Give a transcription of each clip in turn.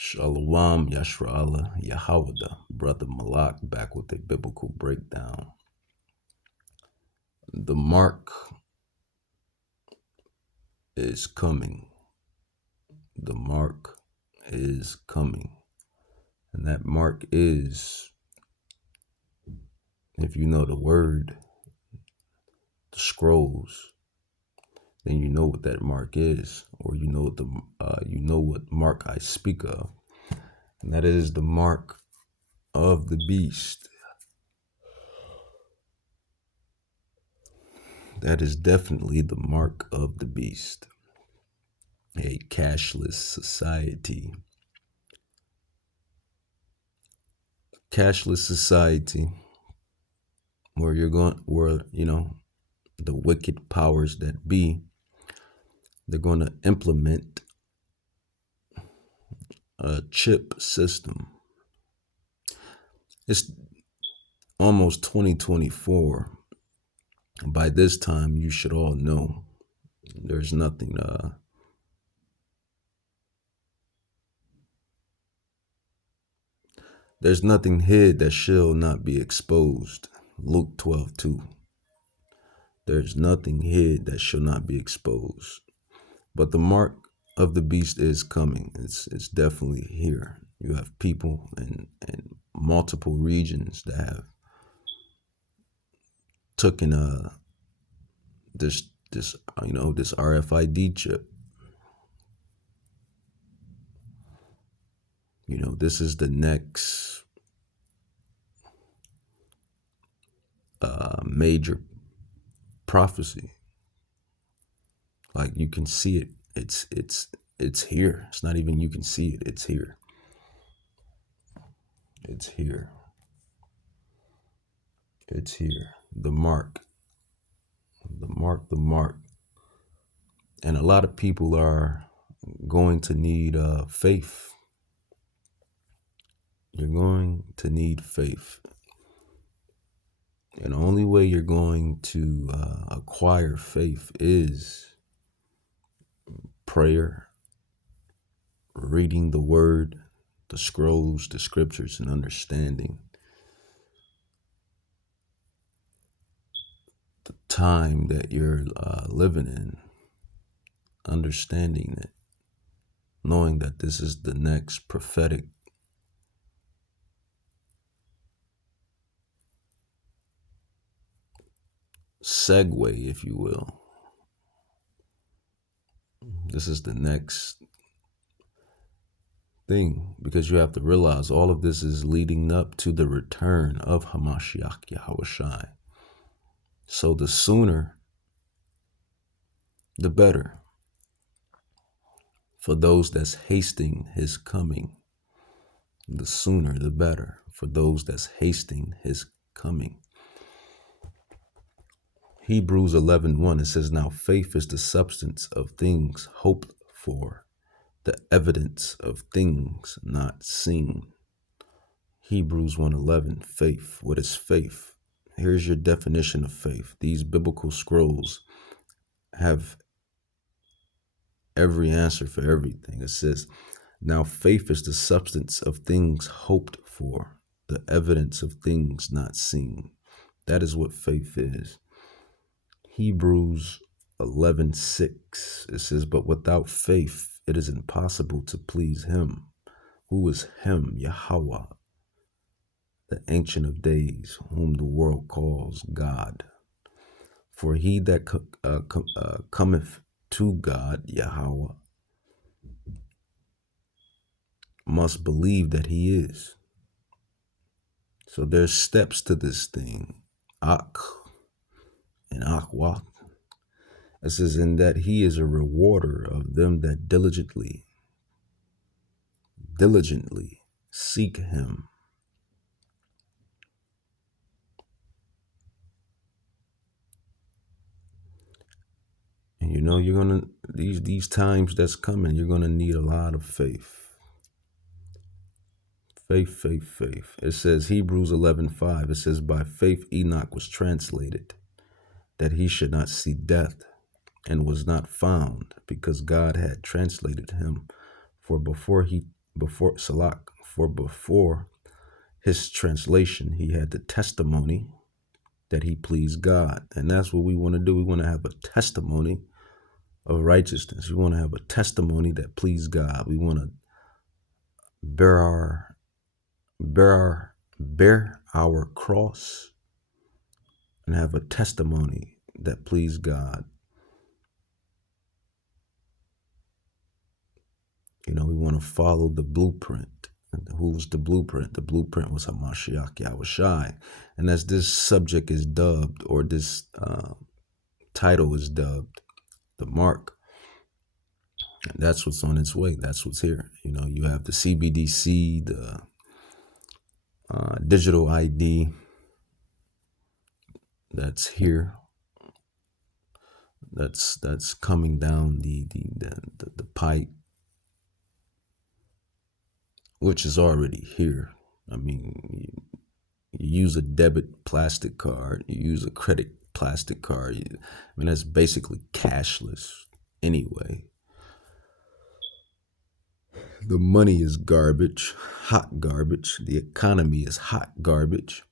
Shalom, Yashra'Allah, Yahawada, Brother Malak back with a biblical breakdown. The mark is coming. The mark is coming. And that mark is, if you know the word, the scrolls, then you know what that mark is, or you know what mark I speak of. And that is the mark of the beast. That is definitely the mark of the beast. A cashless society. Cashless society where the wicked powers that be, they're going to implement a chip system. It's almost 2024. By this time, you should all know there's nothing hid that shall not be exposed. Luke 12:2. There's nothing hid that shall not be exposed. But the mark of the beast is coming. It's definitely here. You have people in multiple regions that have taken this RFID chip. This is the next major prophecy. Like, you can see it. It's here. It's not even you can see it. It's here. It's here. It's here. The mark. The mark. The mark. And a lot of people are going to need faith. You're going to need faith. And the only way you're going to acquire faith is prayer, reading the word, the scrolls, the scriptures, and understanding the time that you're living in, understanding it, knowing that this is the next prophetic segue, if you will. This is the next thing, because you have to realize all of this is leading up to the return of Hamashiach Yahushai. So the sooner, the better. For those that's hasting his coming, the sooner the better. For those that's hasting his coming. Hebrews 11:1, it says, now faith is the substance of things hoped for, the evidence of things not seen. Hebrews 1:11, faith. What is faith? Here's your definition of faith. These biblical scrolls have every answer for everything. It says, now faith is the substance of things hoped for, the evidence of things not seen. That is what faith is. Hebrews 11:6, it says, but without faith, it is impossible to please him. Who is him? Yahweh, the Ancient of Days, whom the world calls God. For he that cometh to God, Yahweh, must believe that he is. So there's steps to this thing. Ak and Akwak. It says, in that he is a rewarder of them that diligently seek him. And you're gonna these times that's coming, you're gonna need a lot of faith. Faith. It says Hebrews 11:5. It says, by faith Enoch was translated, that he should not see death, and was not found, because God had translated him. For before before Salak, for before his translation, he had the testimony that he pleased God. And that's what we want to do. We want to have a testimony of righteousness. We want to have a testimony that pleased God. We want to bear our cross and have a testimony that pleased God. You know, we want to follow the blueprint. And who's the blueprint? The blueprint was Hamashiach Yahushai. And as this subject is dubbed, or this title is dubbed, the mark, and that's what's on its way. That's what's here. You know, you have the CBDC, the digital ID that's here. That's coming down the pipe, which is already here. I mean, you use a debit plastic card, you use a credit plastic card. I mean, that's basically cashless anyway. The money is garbage, hot garbage. The economy is hot garbage.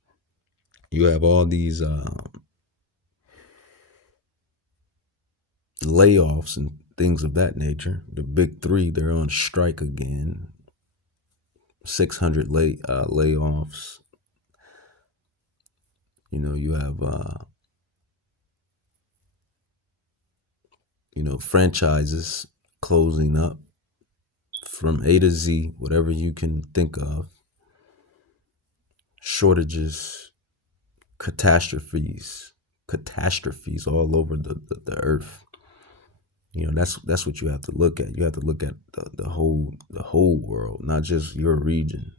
You have all these layoffs and things of that nature. The big three, they're on strike again. 600 layoffs. You know, you have franchises closing up from A to Z, whatever you can think of. Shortages, catastrophes all over the earth. You know, that's what you have to look at. You have to look at the whole world, not just your region,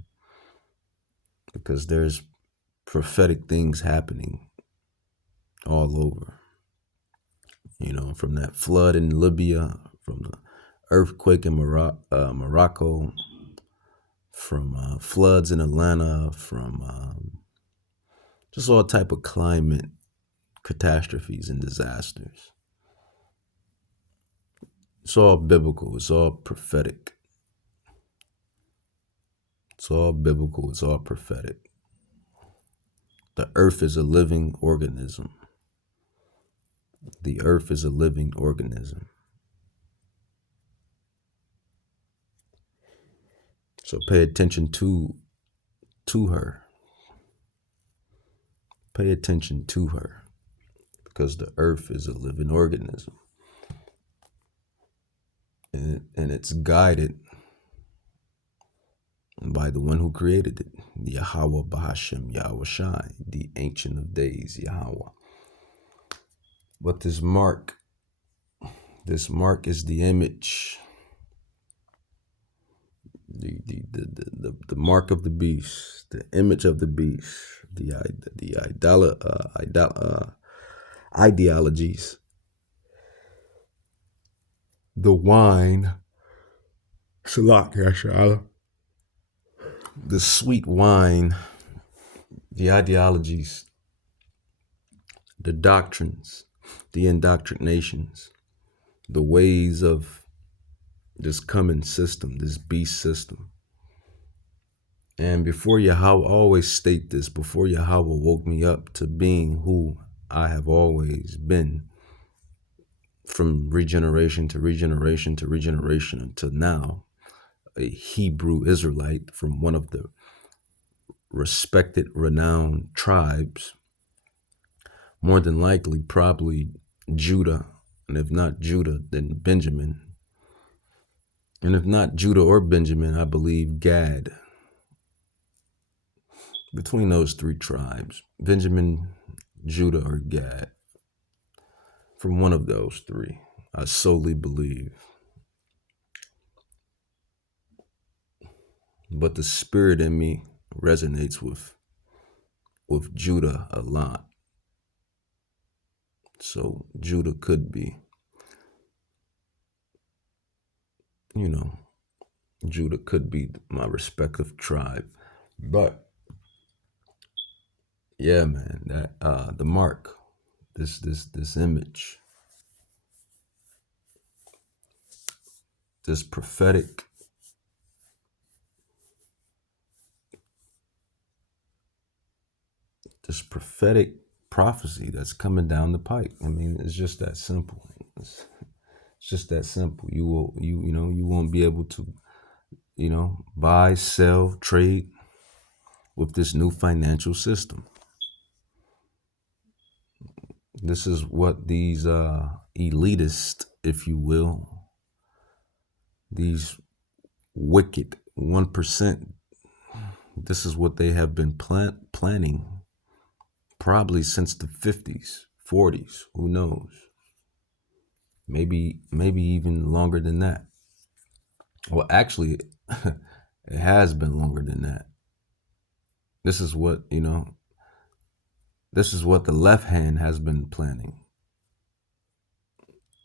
because there's prophetic things happening all over. You know, from that flood in Libya, from the earthquake in Morocco, from floods in Atlanta, from just all type of climate catastrophes and disasters. It's all biblical. It's all prophetic. It's all biblical. It's all prophetic. The earth is a living organism. The earth is a living organism. So pay attention to her. Pay attention to her, because the earth is a living organism. And it's guided by the one who created it, Yahweh Bahashem Yahushai, the Ancient of Days, Yahweh. But this mark is the image, the mark of the beast, the image of the beast, the ideologies, the wine, the sweet wine, the ideologies, the doctrines, the indoctrinations, the ways of this coming system, this beast system. And before Yahweh, always state this, before Yahweh woke me up to being who I have always been, from regeneration to regeneration to regeneration until now, a Hebrew Israelite from one of the respected, renowned tribes, more than likely probably Judah, and if not Judah, then Benjamin. And if not Judah or Benjamin, I believe Gad. Between those three tribes, Benjamin, Judah, or Gad, from one of those three, I solely believe. But the spirit in me resonates with Judah a lot. So Judah could be, Judah could be my respective tribe. But yeah, man, that the mark, this image, this prophetic this prophetic prophecy that's coming down the pike. I mean, it's just that simple. It's just that simple. You won't be able to, buy, sell, trade with this new financial system. This is what these elitists, if you will, these wicked 1%, this is what they have been planning probably since the 50s, 40s, who knows? Maybe even longer than that. Well, actually, it has been longer than that. This is what, this is what the left hand has been planning,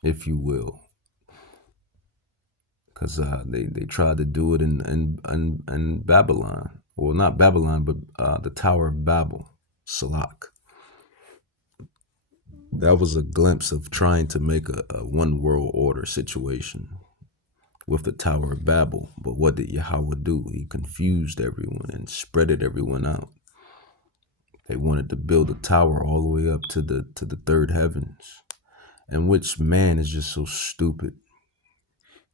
if you will. Because they tried to do it in Babylon. Well, not Babylon, but the Tower of Babel, Salak. That was a glimpse of trying to make a one world order situation with the Tower of Babel. But what did Yahweh do? He confused everyone and spreaded everyone out. They wanted to build a tower all the way up to the third heavens, and which man is just so stupid.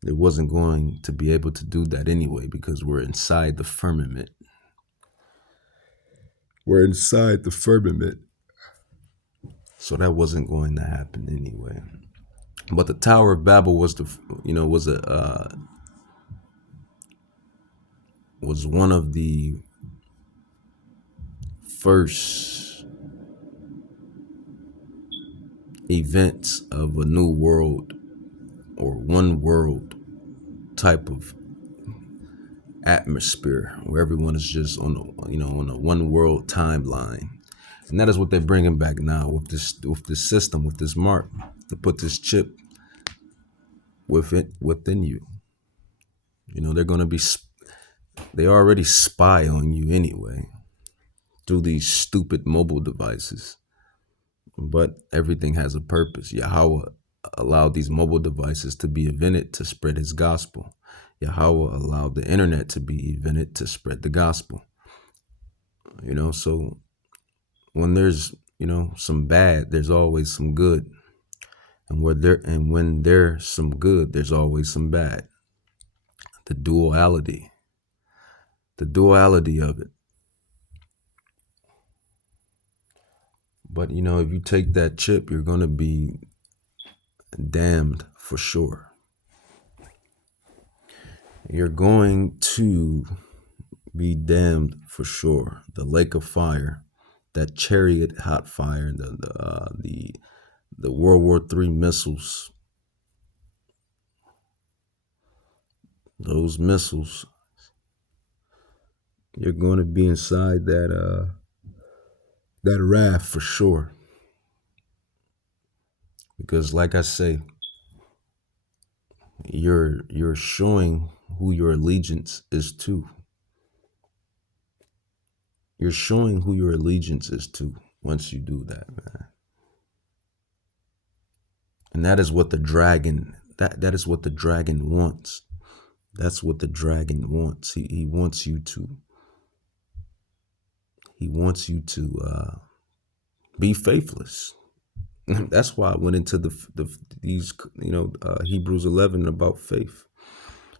It wasn't going to be able to do that anyway because we're inside the firmament. We're inside the firmament. So that wasn't going to happen anyway. But the Tower of Babel was was one of the first events of a new world or one world type of atmosphere where everyone is just on a one world timeline. And that is what they're bringing back now with this system, with this mark, to put this chip within you. They're going to be, they already spy on you anyway through these stupid mobile devices. But everything has a purpose. Yahweh allowed these mobile devices to be invented to spread his gospel. Yahweh allowed the internet to be invented to spread the gospel. So when there's, some bad, there's always some good. And when there's some good, there's always some bad. The duality of it. But, if you take that chip, you're going to be damned for sure. You're going to be damned for sure. The lake of fire, that chariot hot fire, the World War III missiles, those missiles, you're going to be inside that raft for sure. Because like I say, you're showing who your allegiance is to. You're showing who your allegiance is to once you do that, man. And that is what the dragon, that is what the dragon wants. That's what the dragon wants. He wants you to be faithless. That's why I went into these Hebrews 11 about faith,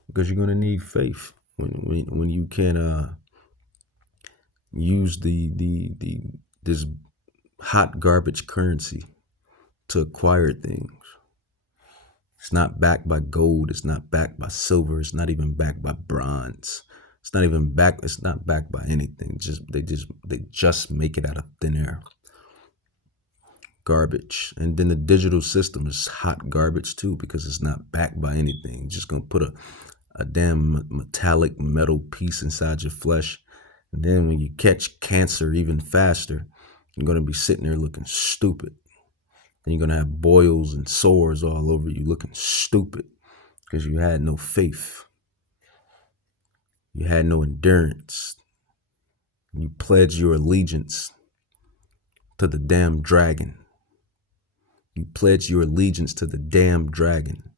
because you're going to need faith when you can use this hot garbage currency to acquire things. It's not backed by gold. It's not backed by silver. It's not even backed by bronze. It's not backed by anything. They just make it out of thin air. Garbage. And then the digital system is hot garbage too, because it's not backed by anything. You're just gonna put a damn metallic metal piece inside your flesh, and then when you catch cancer even faster, you're gonna be sitting there looking stupid. And you're gonna have boils and sores all over you looking stupid because you had no faith. You had no endurance. You pledged your allegiance to the damn dragon. You pledge your allegiance to the damn dragon.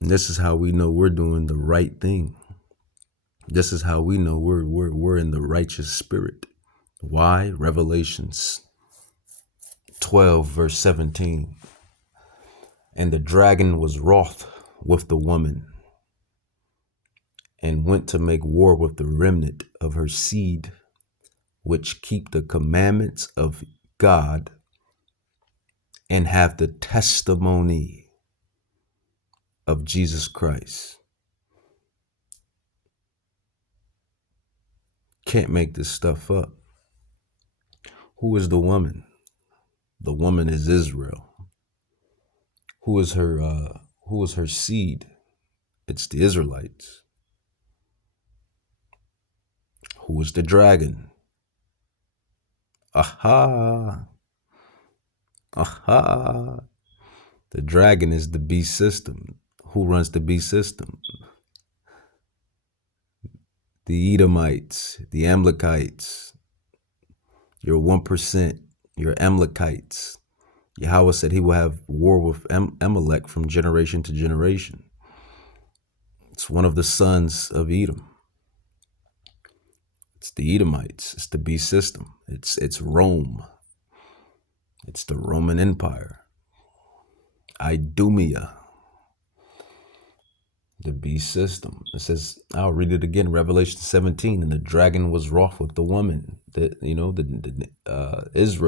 And this is how we know we're doing the right thing. This is how we know we're in the righteous spirit. Why? Revelations 12, verse 17. And the dragon was wroth with the woman, and went to make war with the remnant of her seed, which keep the commandments of God and have the testimony of Jesus Christ. Can't make this stuff up. Who is the woman? The woman is Israel. Who is her seed? It's the Israelites. Who is the dragon? Aha. Aha. The dragon is the beast system. Who runs the beast system? The Edomites, the Amalekites, your 1%, your Amalekites. Yahweh said he will have war with Amalek from generation to generation. It's one of the sons of Edom. It's the Edomites. It's the beast system. It's Rome. It's the Roman Empire. Idumea. The beast system. It says, I'll read it again, Revelation 17, and the dragon was wroth with the woman, Israel,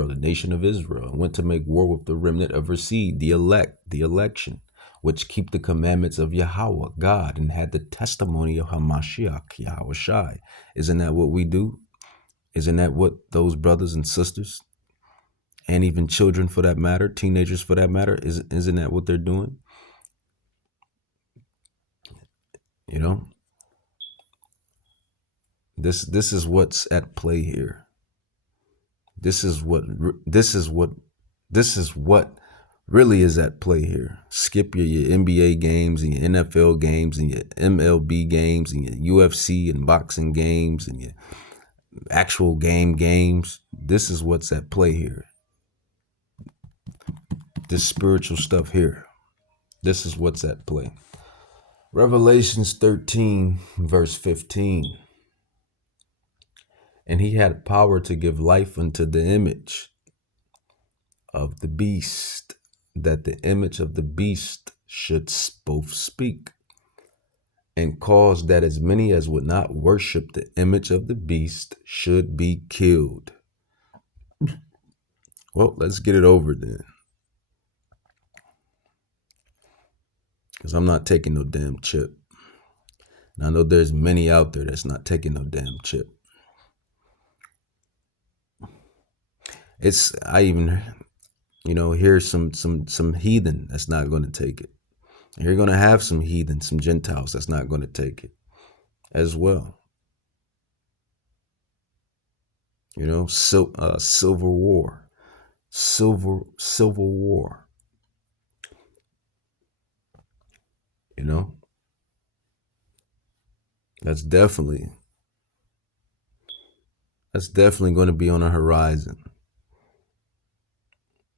the nation of Israel, and went to make war with the remnant of her seed, the elect, the election, which keep the commandments of Yahweh, God, and had the testimony of Hamashiach, Yahweh Shai. Isn't that what we do? Isn't that what those brothers and sisters, and even children for that matter, teenagers for that matter, isn't that what they're doing? You know, this is what's at play here. This is what really is at play here. Skip your NBA games and your NFL games and your MLB games and your UFC and boxing games and your actual games. This is what's at play here. This spiritual stuff here. This is what's at play. Revelations 13, verse 15. And he had power to give life unto the image of the beast, that the image of the beast should both speak, and cause that as many as would not worship the image of the beast should be killed. Well, let's get it over then. Because I'm not taking no damn chip. And I know there's many out there that's not taking no damn chip. I even hear some heathen that's not going to take it. And you're going to have some heathen, some Gentiles that's not going to take it as well. Civil war. That's definitely going to be on the horizon.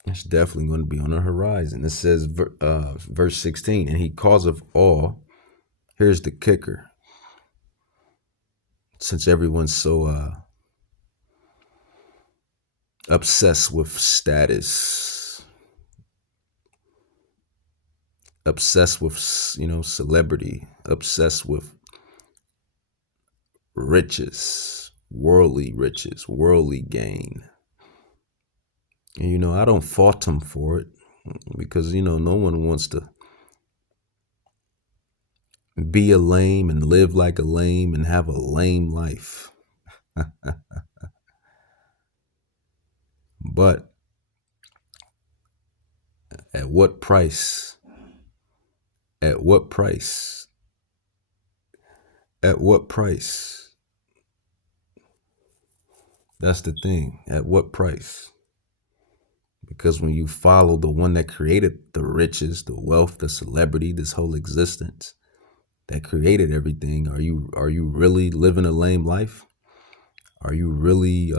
It's definitely going to be on the horizon. It says, verse 16, and he causeth all. Here's the kicker. Since everyone's so obsessed with status, obsessed with, celebrity, obsessed with riches, worldly gain. And, I don't fault them for it because, no one wants to be a lame and live like a lame and have a lame life. But at what price? At what price? At what price? That's the thing. At what price? Because when you follow the one that created the riches, the wealth, the celebrity, this whole existence, that created everything, are you really living a lame life? Are you really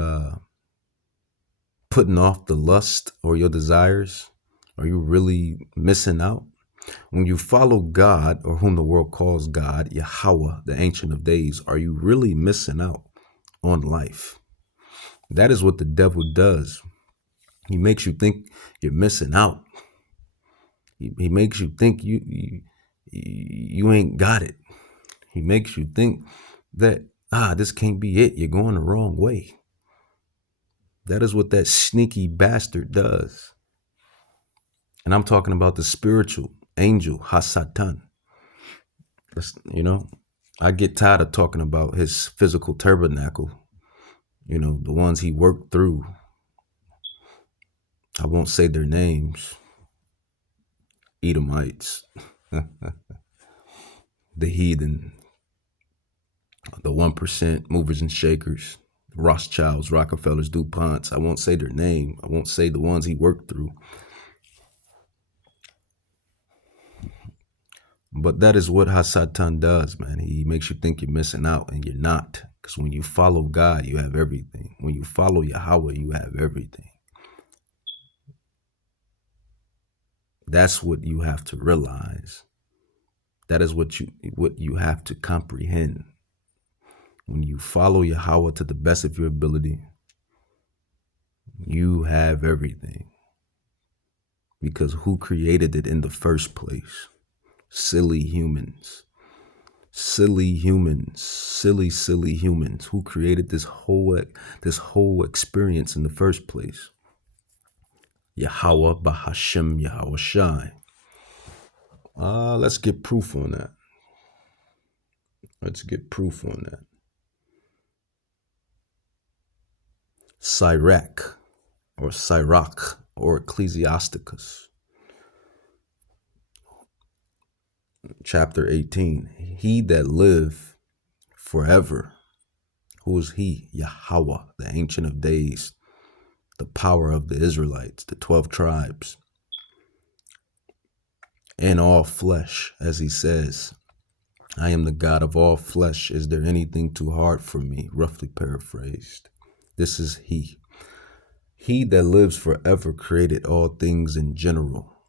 putting off the lust or your desires? Are you really missing out? When you follow God, or whom the world calls God, Yahweh, the Ancient of Days, are you really missing out on life? That is what the devil does. He makes you think you're missing out. He makes you think you ain't got it. He makes you think that this can't be it. You're going the wrong way. That is what that sneaky bastard does. And I'm talking about the spiritual angel Hasatan. I get tired of talking about his physical tabernacle. The ones he worked through. I won't say their names. Edomites, the heathen, the 1%, movers and shakers, Rothschilds, Rockefellers, DuPonts. I won't say their name. I won't say the ones he worked through. But that is what Hasatan does, man. He makes you think you're missing out, and you're not. Because when you follow God, you have everything. When you follow Yahweh, you have everything. That's what you have to realize. That is what you have to comprehend. When you follow Yahweh to the best of your ability, you have everything. Because who created it in the first place? Silly humans. Silly humans. Silly humans. Who created this whole experience in the first place? Yahweh Bahashem Yahweh Shai. Let's get proof on that. Sirach or Ecclesiasticus. Chapter 18. He that live forever. Who is he? Yahweh, the Ancient of Days, the power of the Israelites, the 12 tribes. And all flesh, as he says, I am the God of all flesh. Is there anything too hard for me? Roughly paraphrased. This is he. He that lives forever created all things in general.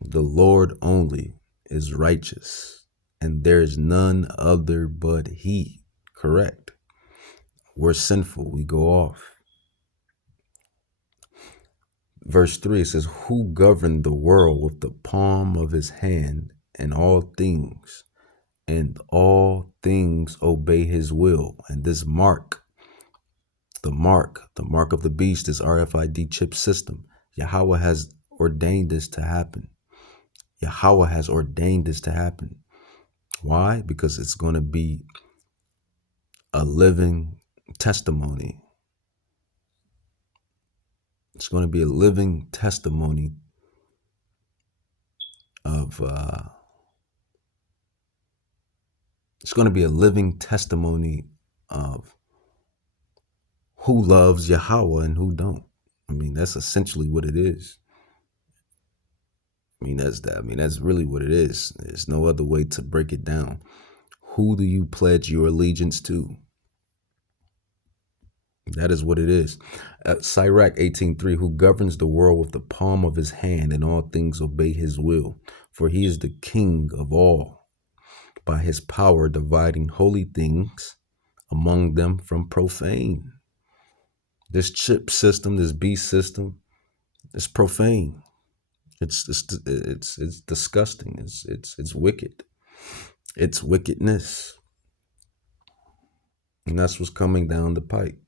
The Lord only is righteous, and there is none other but he. Correct. We're sinful. We go off. Verse 3, it says, who governed the world with the palm of his hand, and all things obey his will. And this mark, the mark of the beast is RFID chip system. Yahweh has ordained this to happen. Yahweh has ordained this to happen. Why? Because it's going to be a living testimony. It's going to be a living testimony of who loves Yahweh and who don't. I mean, that's essentially what it is. That's really what it is. There's no other way to break it down. Who do you pledge your allegiance to? That is what it is. Sirach 18:3, who governs the world with the palm of his hand, and all things obey his will. For he is the king of all, by his power dividing holy things among them from profane. This chip system, this beast system, is profane. It's disgusting. It's wicked. It's wickedness. And that's what's coming down the pipe.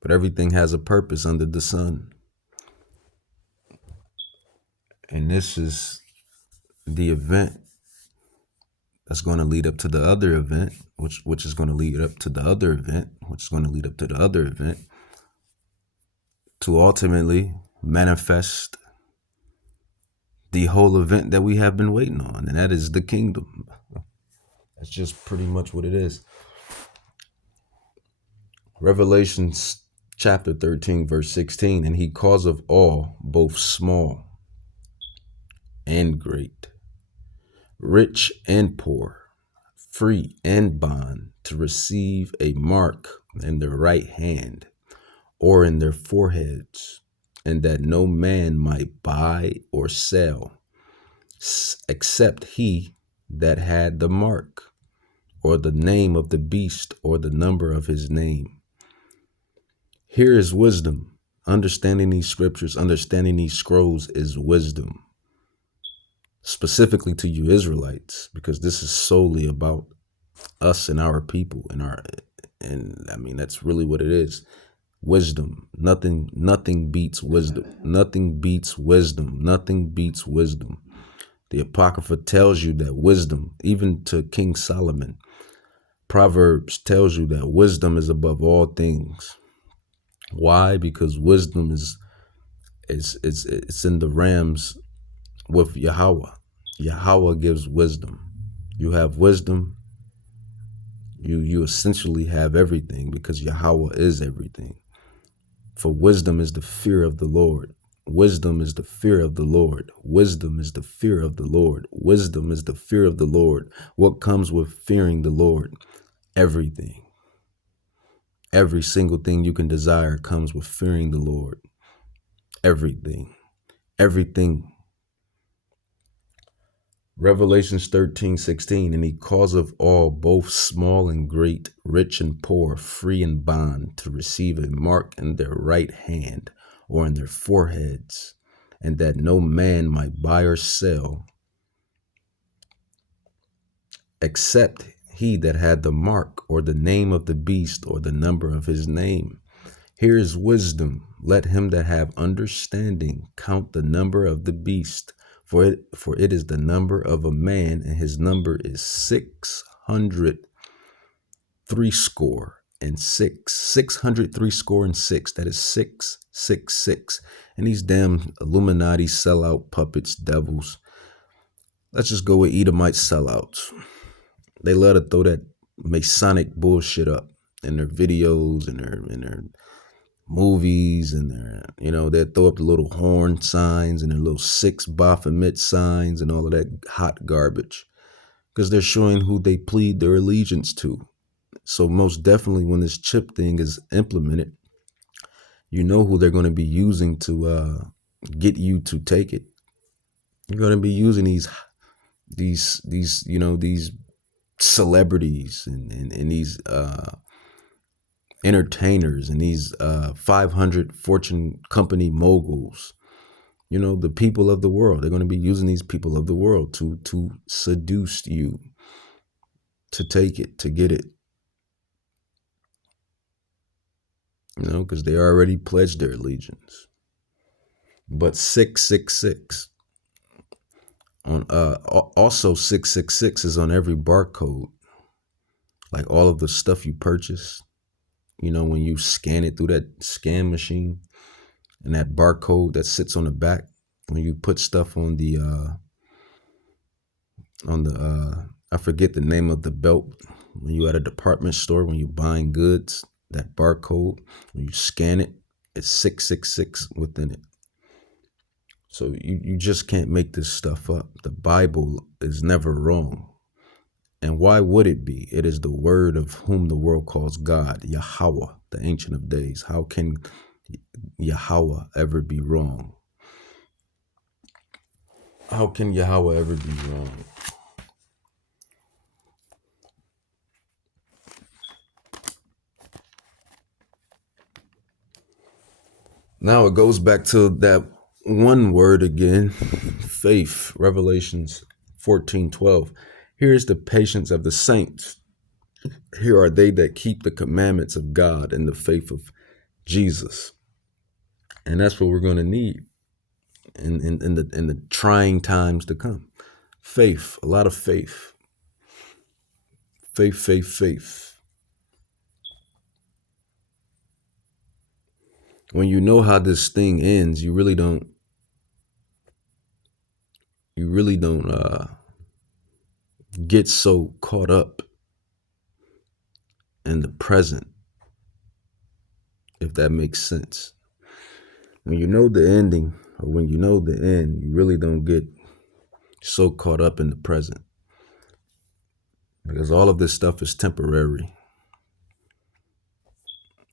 But everything has a purpose under the sun. And this is the event that's going to lead up to the other event, which is going to lead up to the other event, which is going to lead up to the other event, to ultimately manifest the whole event that we have been waiting on, and that is the kingdom. That's just pretty much what it is. Revelations chapter 13, verse 16, and he causeth all, both small and great, rich and poor, free and bond, to receive a mark in their right hand or in their foreheads, and that no man might buy or sell except he that had the mark, or the name of the beast, or the number of his name. Here is wisdom. Understanding these scriptures, understanding these scrolls is wisdom. Specifically to you Israelites, because this is solely about us and our people and I mean, that's really what it is. Wisdom. Nothing beats wisdom. Nothing beats wisdom. Nothing beats wisdom. The Apocrypha tells you that wisdom, even to King Solomon, Proverbs tells you that wisdom is above all things. Why? Because wisdom is it's in the realms with Yahweh. Yahweh gives wisdom. You have wisdom, you essentially have everything, because Yahweh is everything. For wisdom is the fear of the Lord. Wisdom is the fear of the Lord. Wisdom is the fear of the Lord. Wisdom is the fear of the Lord. What comes with fearing the Lord? Everything. Every single thing you can desire comes with fearing the Lord. Everything. Everything. Revelations 13:16, and he causeth all, both small and great, rich and poor, free and bond, to receive a mark in their right hand or in their foreheads, and that no man might buy or sell, except he that had the mark, or the name of the beast, or the number of his name. Here is wisdom. Let him that have understanding count the number of the beast, for it is the number of a man, and his number is 636. 636. That is 666. And these damn Illuminati sellout puppets, devils. Let's just go with Edomite sellouts. They love to throw that Masonic bullshit up in their videos and their movies, and they throw up the little horn signs and their little 6 Baphomet signs and all of that hot garbage, because they're showing who they plead their allegiance to. So most definitely, when this chip thing is implemented, you know who they're going to be using to get you to take it. You're going to be using these celebrities and these entertainers and these 500 Fortune company moguls, the people of the world. They're going to be using these people of the world to seduce you, to take it, to get it, because they already pledged their allegiance. But 666 on also 666 is on every barcode, like all of the stuff you purchase. When you scan it through that scan machine, and that barcode that sits on the back, when you put stuff on the I forget the name of the belt, when you at a department store, when you're buying goods, that barcode, when you scan it, it's 666 within it. So you just can't make this stuff up. The Bible is never wrong. And why would it be? It is the word of whom the world calls God, Yahweh, the Ancient of Days. How can Yahweh ever be wrong? How can Yahweh ever be wrong? Now it goes back to that one word again, faith. Revelations 14:12. Here is the patience of the saints. Here are they that keep the commandments of God and the faith of Jesus. And that's what we're going to need in the trying times to come. Faith, a lot of faith. Faith. When you know how this thing ends, you really don't get so caught up in the present, if that makes sense. When you know the ending, or when you know the end, you really don't get so caught up in the present, because all of this stuff is temporary.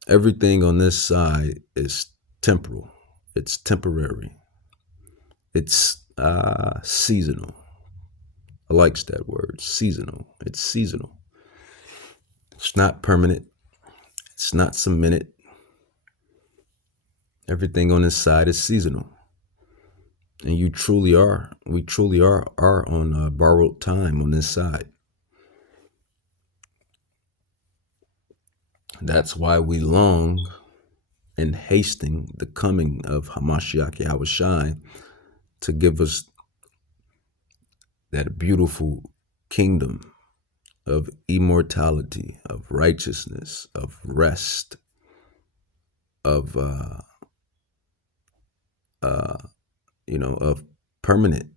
Everything on this side is temporal. It's temporary. It's seasonal. I like that word, seasonal. It's seasonal. It's not permanent. It's not cemented. Everything on this side is seasonal. And we truly are on borrowed time on this side. That's why we long and hasting the coming of Hamashiach Yahushai to give us that beautiful kingdom of immortality, of righteousness, of rest, of of permanent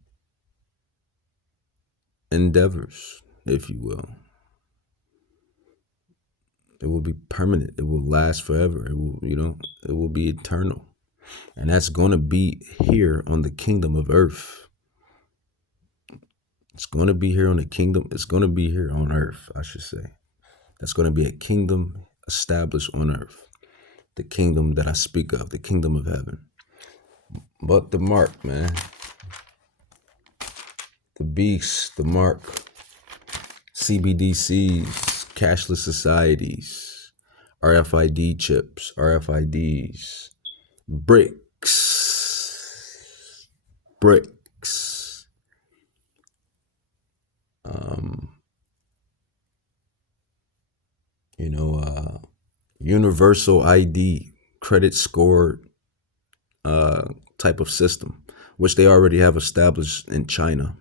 endeavors, if you will. It will be permanent. It will last forever. It will be eternal. And that's going to be here on the kingdom of earth. It's going to be here on the kingdom. It's going to be here on earth, I should say. That's going to be a kingdom established on earth. The kingdom that I speak of, the kingdom of heaven. But the mark, man. The beast, the mark. CBDCs, cashless societies, RFID chips, RFIDs, bricks. Universal ID, credit score type of system, which they already have established in China.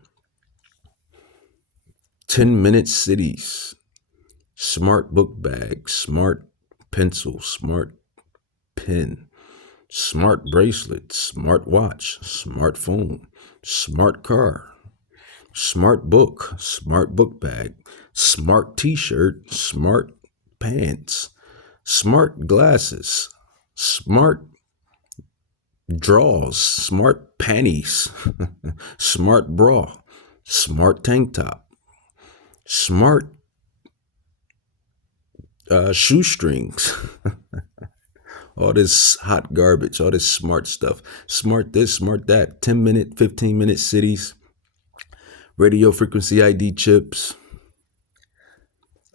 10-minute cities, smart book bag, smart pencil, smart pen, smart bracelet, smart watch, smartphone, smart car, smart book bag, smart t-shirt, smart pants, smart glasses, smart drawers, smart panties, smart bra, smart tank top, smart shoestrings. All this hot garbage, all this smart stuff. Smart this, smart that. 10-minute, 15-minute cities. Radio frequency ID chips.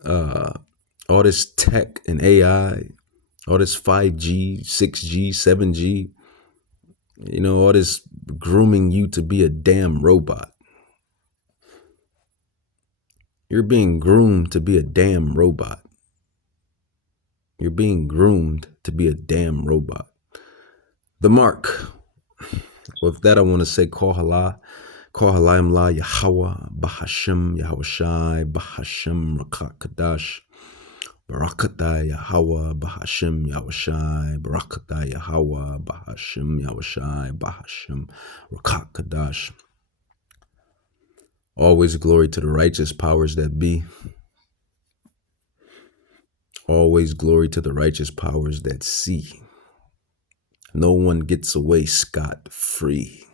All this tech and AI. All this 5G, 6G, 7G. All this grooming you to be a damn robot. You're being groomed to be a damn robot. You're being groomed to be a damn robot. The mark. With that, I want to say, Kol halayim la Yahweh, Bahashem, Yahushai, Bahashem, Rakak Kadash, Barakatah Yahweh, Bahashem, Yahushai, Barakatah Yahweh, Bahashem, Yahushai, Bahashem, Rakak Kadash. Always glory to the righteous powers that be. Always glory to the righteous powers that see. No one gets away scot-free.